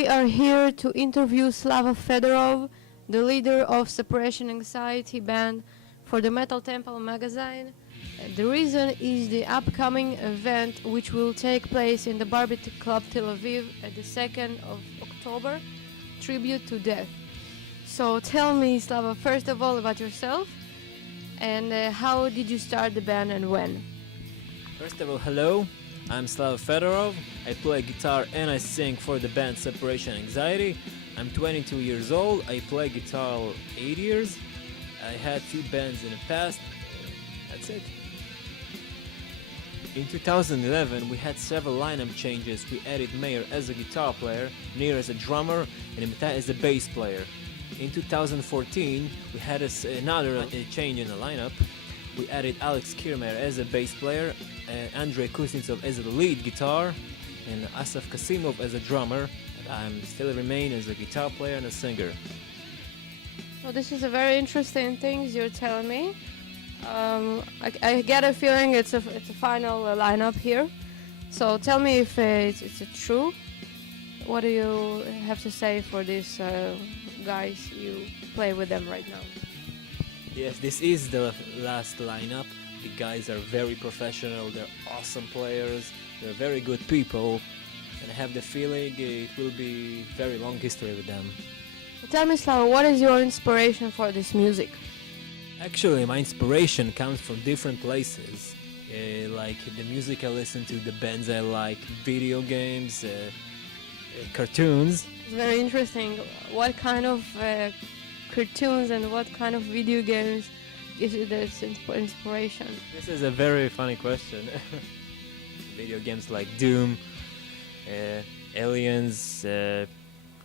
We are here to interview Slava Fedorov, the leader of Separation Anxiety band for the Metal Temple magazine. The reason is the upcoming event which will take place in the Barbi Club TLV at the 2nd of October, Tribute to Death. So tell me, Slava, first of all about yourself and how did you start the band and when? First of all, hello, I'm Slava Fedorov. I play guitar and I sing for the band Separation Anxiety. I'm 22 years old. I play guitar 8 years. I had few bands in the past. That's it. In 2011, we had several lineup changes. We added Meir as a guitar player, Nir as a drummer, and Imitai as a bass player. In 2014, we had another change in the lineup. We added Alex Kirmer as a bass player, Andrei Kuznetsov as a lead guitar, and Asaf Kasimov as a drummer. I still remain as a guitar player and a singer. So this is a very interesting things you're telling me. I get a feeling it's a final lineup here. So tell me if it's true. What do you have to say for these guys you play with them right now? Yes, this is the last lineup. The guys are very professional, they're awesome players, they're very good people, and I have the feeling it will be very long history with them. Tell me, Slava, what is your inspiration for this music? Actually, my inspiration comes from different places. Like the music I listen to, the bands I like, video games, cartoons. It's very interesting. What kind of cartoons and what kind of video games gives you this inspiration? This is a very funny question. Video games like Doom, Aliens,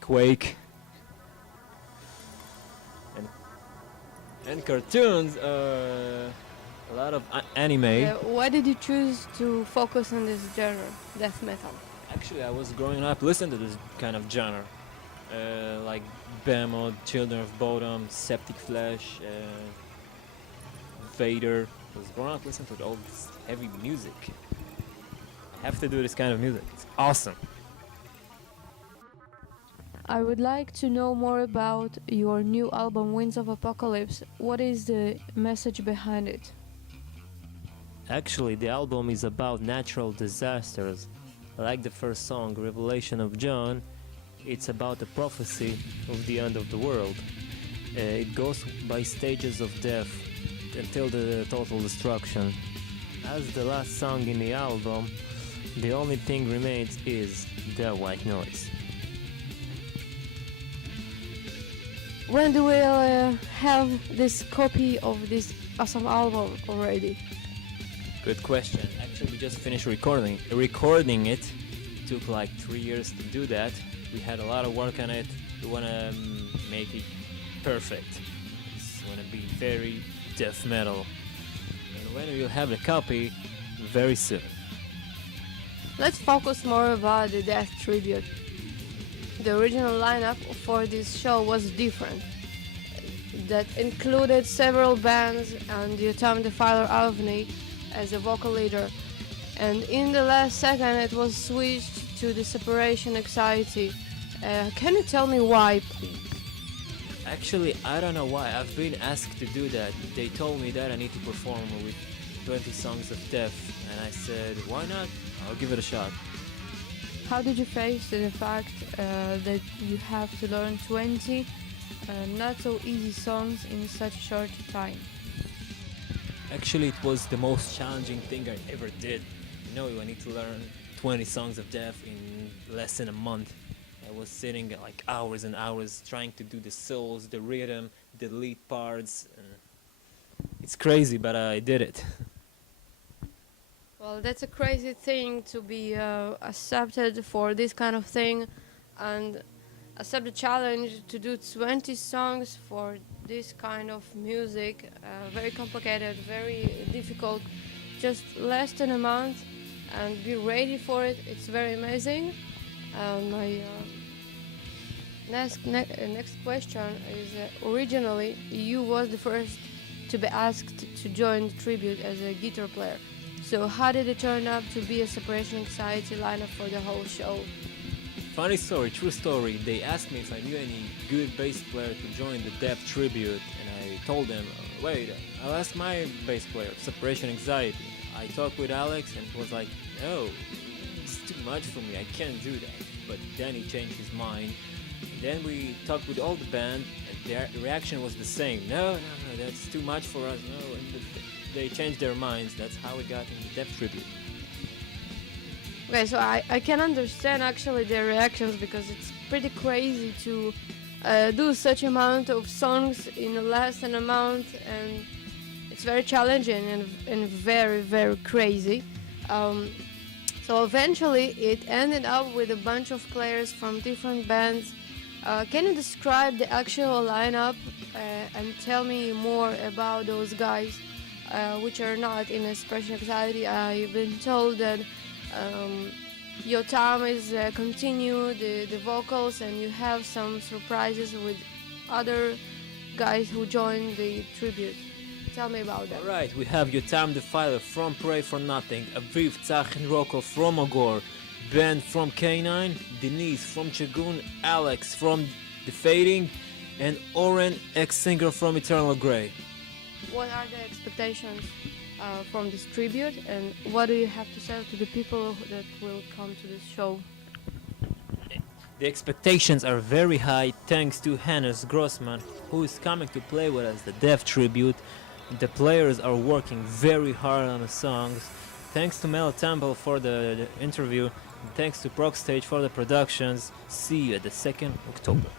Quake, and cartoons, a lot of anime. Why did you choose to focus on this genre, death metal? Actually, I was growing up listening to this kind of genre, like Behemoth, Children of Bodom, Septic Flesh, Vader. I was growing up listening to all this heavy music. I have to do this kind of music. It's awesome. I would like to know more about your new album, Winds of Apocalypse. What is the message behind it? Actually, the album is about natural disasters. Like the first song, Revelation of John, it's about the prophecy of the end of the world. It goes by stages of death until the total destruction. As the last song in the album, the only thing remains is the white noise. When do we have this copy of this awesome album already? Good question. Actually, we just finished recording it. It took like 3 years to do that. We had a lot of work on it. We want to make it perfect. We want to be very death metal. And when we'll have the copy, very soon. Let's focus more about the death tribute. The original lineup for this show was different. That included several bands and Yotam Defiler Avni as a vocal leader. And in the last second it was switched to the Separation Anxiety. Can you tell me why, please? Actually, I don't know why. I've been asked to do that. They told me that I need to perform with 20 songs of death. And I said, why not? I'll give it a shot. How did you face the fact that you have to learn 20 not so easy songs in such a short time? Actually, it was the most challenging thing I ever did. You know, I need to learn 20 songs of death in less than a month. I was sitting like hours and hours trying to do the solos, the rhythm, the lead parts. It's crazy, but I did it. Well, that's a crazy thing to be accepted for this kind of thing and accept the challenge to do 20 songs for this kind of music. Very complicated, very difficult. Just less than a month and be ready for it. It's very amazing. My next question is originally you was the first to be asked to join the tribute as a guitar player. So how did it turn out to be a Separation Anxiety lineup for the whole show? Funny story, true story. They asked me if I knew any good bass player to join the Death Tribute, and I told them, wait, I'll ask my bass player, Separation Anxiety. I talked with Alex, and he was like, no, it's too much for me, I can't do that. But then he changed his mind. And then we talked with all the band, and their reaction was the same. No, that's too much for us. No, and they changed their minds. That's how we got in the Death Tribute. Okay, so I can understand actually their reactions, because it's pretty crazy to do such amount of songs in a less than a month, and it's very challenging and very, very crazy. So eventually it ended up with a bunch of players from different bands. Can you describe the actual lineup and tell me more about those guys which are not in Separation Anxiety? I've been told that Yotam is continue the vocals, and you have some surprises with other guys who joined the tribute. Tell me about that. Alright, we have Yotam the Filer from Pray for Nothing, Aviv Tzach and Rocco from Ogor, Ben from K9, Denise from Chagun, Alex from The Fading, and Oren, ex-singer from Eternal Grey. What are the expectations from this tribute, and what do you have to say to the people that will come to this show? The expectations are very high thanks to Hannes Grossman, who is coming to play with us the Death Tribute. The players are working very hard on the songs. Thanks to Mel Temple for the interview, and thanks to Proc Stage for the productions. See you at the 2nd October.